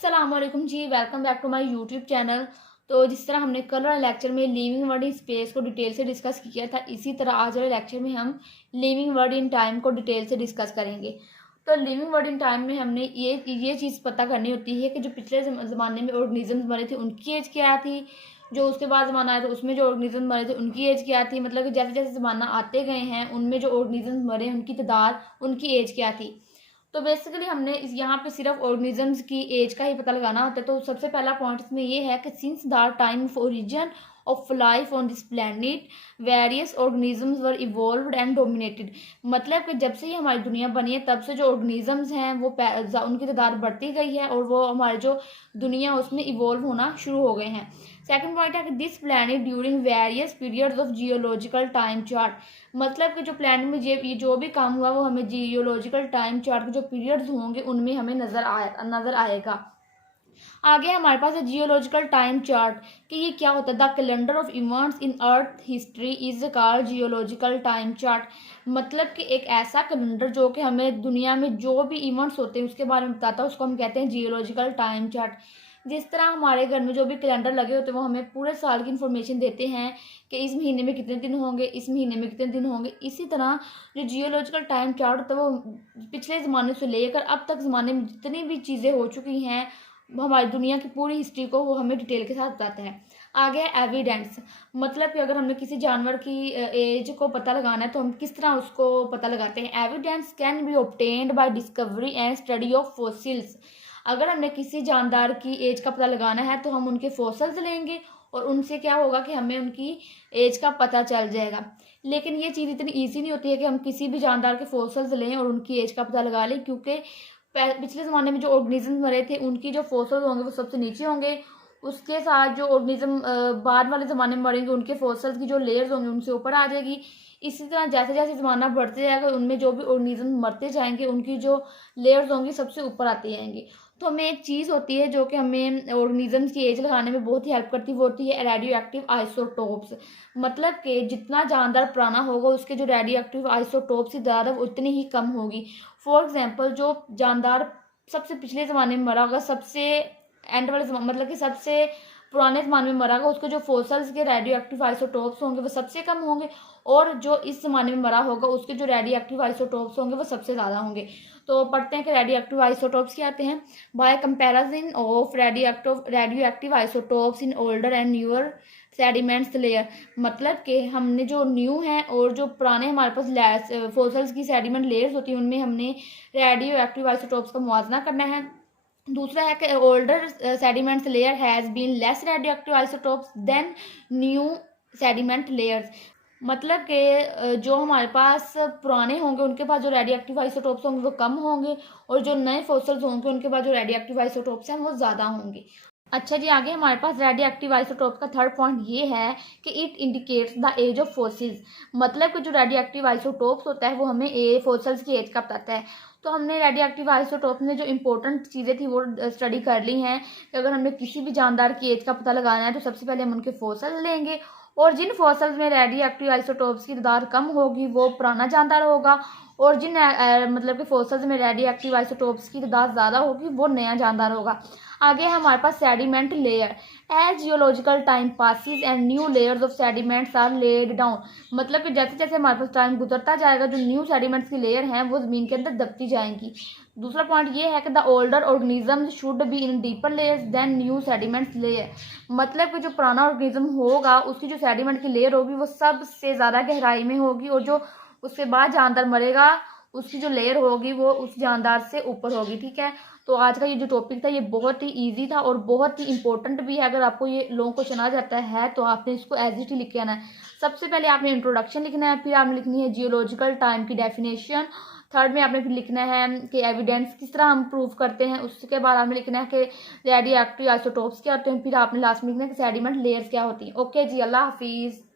अस्सलाम वालेकुम जी, welcome back to my YouTube channel. तो जिस तरह हमने कल वाले लेक्चर में लिविंग वर्ड इन स्पेस को डिटेल से डिस्कस किया था, इसी तरह आज वाले लेक्चर में हम लिविंग वर्ड इन टाइम को डिटेल से डिस्कस करेंगे। तो लिविंग वर्ड इन टाइम में हमने ये चीज़ पता करनी होती है कि जो पिछले ज़माने में ऑर्गेनिजम्स मरे थे उनकी एज क्या थी, जो उसके बाद ज़माना आया तो उसमें जो ऑर्गेनिज्म मरे थे उनकी एज क्या थी। मतलब कि जैसे जैसे ज़माना आते गए हैं उनमें जो ऑर्गेनिज्म मरे उनकी तादाद, उनकी एज क्या थी। तो बेसिकली हमने इस यहाँ पे सिर्फ ऑर्गेनिजम्स की एज का ही पता लगाना होता है। तो सबसे पहला पॉइंट इसमें ये है कि since the time of origin of life on this planet various organisms were evolved and dominated. मतलब कि जब से ही हमारी दुनिया बनी है तब से जो ऑर्गेनिजम्स हैं वो उनकी तादाद बढ़ती गई है और वो हमारी जो दुनिया उसमें इवॉल्व होना शुरू हो गए हैं। सेकंड पॉइंट है कि this planet during various periods of geological time chart. मतलब कि जो प्लैनेट में ये जो भी काम हुआ वो हमें जियोलॉजिकल टाइम चार्ट के जो पीरियड्स होंगे उनमें हमें नजर आएगा। आगे हमारे पास है जियोलॉजिकल टाइम चार्ट कि ये क्या होता है। The calendar of events in earth history is called geological time chart. मतलब कि एक ऐसा कैलेंडर जो कि हमें दुनिया में जो भी इवेंट्स होते हैं उसके बारे में बताता है, उसको हम कहते हैं जियोलॉजिकल टाइम चार्ट। जिस तरह हमारे घर में जो भी कैलेंडर लगे होते हैं वो हमें पूरे साल की इन्फॉर्मेशन देते हैं कि इस महीने में कितने दिन होंगे, इस महीने में कितने दिन होंगे। इसी तरह जो जियोलॉजिकल टाइम चार्ट होता है वो पिछले ज़माने से लेकर अब तक ज़माने में जितनी भी चीज़ें हो चुकी हैं हमारी दुनिया की पूरी हिस्ट्री को वो हमें डिटेल के साथ बताता है। आगे है एविडेंस। मतलब कि अगर हमने किसी जानवर की एज को पता लगाना है तो हम किस तरह उसको पता लगाते हैं। Evidence can be obtained by discovery and study of fossils. अगर हमने किसी जानदार की एज का पता लगाना है तो हम उनके फॉसिल्स लेंगे और उनसे क्या होगा कि हमें उनकी एज का पता चल जाएगा। लेकिन ये चीज़ इतनी ईजी नहीं होती है कि हम किसी भी जानदार के फॉसिल्स लें और उनकी एज का पता लगा लें, क्योंकि पिछले ज़माने में जो ऑर्गेनिज्म मरे थे उनकी जो फॉसिल्स होंगे वो सबसे नीचे होंगे। उसके साथ जो ऑर्गेनिज्म बाद वाले ज़माने में मरेंगे उनके फॉसिल्स की जो लेयर्स होंगी उनसे ऊपर आ जाएगी। इसी तरह जैसे जैसे ज़माना बढ़ते जाएगा उनमें जो भी ऑर्गेनिज्म मरते जाएंगे उनकी जो लेयर्स होंगी सबसे ऊपर आती जाएंगी। तो हमें एक चीज़ होती है जो कि हमें ऑर्गेनिजम्स की एज लगाने में बहुत ही हेल्प करती है, वो होती है रेडियो एक्टिव आइसोटोप्स। मतलब कि जितना जानदार पुराना होगा उसके जो रेडियो एक्टिव आइसोटोप्स की तादाद उतनी ही कम होगी। फॉर एग्जाम्पल जो जानदार सबसे पिछले ज़माने में मरा होगा, सबसे एंड वाले मतलब कि सबसे पुराने ज़माने में मरा होगा, उसके जो फॉसिल्स के रेडियो एक्टिव आइसोटोप्स होंगे वो सबसे कम होंगे। और जो इस ज़माने में मरा होगा उसके जो रेडियो एक्टिव आइसोटोप्स होंगे वो सबसे ज़्यादा होंगे। तो पढ़ते हैं कि रेडियो एक्टिव आइसोटोप्स क्या आते हैं। Bye comparison of radio active isotopes in older and newer sediments layer. मतलब कि हमने जो न्यू है और जो पुराने हमारे पास फॉसिल्स की सेडिमेंट लेयर्स होती हैं उनमें हमने रेडियो एक्टिव आइसोटोप्स का मुआवजा करना है। दूसरा है कि older sediments layer has been less radioactive isotopes than new sediment layers. मतलब कि जो हमारे पास पुराने होंगे उनके पास जो रेडियो एक्टिव आइसोटोप्स होंगे वो कम होंगे और जो नए फॉसिल्स होंगे उनके पास जो रेडियो एक्टिव आइसोटोप्स हैं वो ज़्यादा होंगे। अच्छा जी, आगे हमारे पास रेडियो एक्टिव आइसोटोप्स का थर्ड पॉइंट ये है कि it indicates the age of fossils. मतलब कि जो रेडियो एक्टिव आइसोटोप्स होता है वो हमें फॉसिल्स की एज का बताता है। तो हमने रेडियो एक्टिव आइसोटोप में जो इंपॉर्टेंट चीज़ें थी वो स्टडी कर ली हैं कि अगर हमें किसी भी जानदार की एज का पता लगाना है तो सबसे पहले हम उनके फॉसिल लेंगे और जिन फॉसिल्स में रेडियो एक्टिव आइसोटोप्स की तादाद कम होगी वो पुराना जानदार होगा और जिन मतलब कि फॉसिल्स में रेडियो एक्टिव आइसोटोप्स की तादाद ज़्यादा होगी वो नया जानदार होगा। आगे हमारे पास sediment layer. As geological time passes and new layers of sediments are laid down. मतलब कि जैसे जैसे हमारे पास टाइम गुजरता जाएगा जो न्यू सेडिमेंट्स की लेयर हैं वो ज़मीन के अंदर दबती जाएंगी। दूसरा पॉइंट ये है कि the older organisms should be in deeper layers than new sediments layer. मतलब कि जो पुराना ऑर्गेनिज्म होगा उसकी जो सेडिमेंट की लेयर होगी वो सबसे ज़्यादा गहराई में होगी और जो उसके बाद जानदार मरेगा उसकी जो लेयर होगी वो उस जानदार से ऊपर होगी। ठीक है, तो आज का ये जो टॉपिक था ये बहुत ही इजी था और बहुत ही इंपॉर्टेंट भी है। अगर आपको ये लॉन्ग क्वेश्चन आ जाता है तो आपने इसको एज इट ही लिख के आना है। सबसे पहले आपने इंट्रोडक्शन लिखना है, फिर आपने लिखनी है जियोलॉजिकल टाइम की डेफिनेशन। थर्ड में आपने फिर लिखना है कि एविडेंस किस तरह हम प्रूव करते हैं। उसके बाद आपने लिखना है कि रेडियो एक्टिव आइसोटोप्स क्या होते हैं। फिर आपने लास्ट में लिखना है कि सेडिमेंट लेयर्स क्या होती हैं। ओके जी, अल्लाह हाफिज़।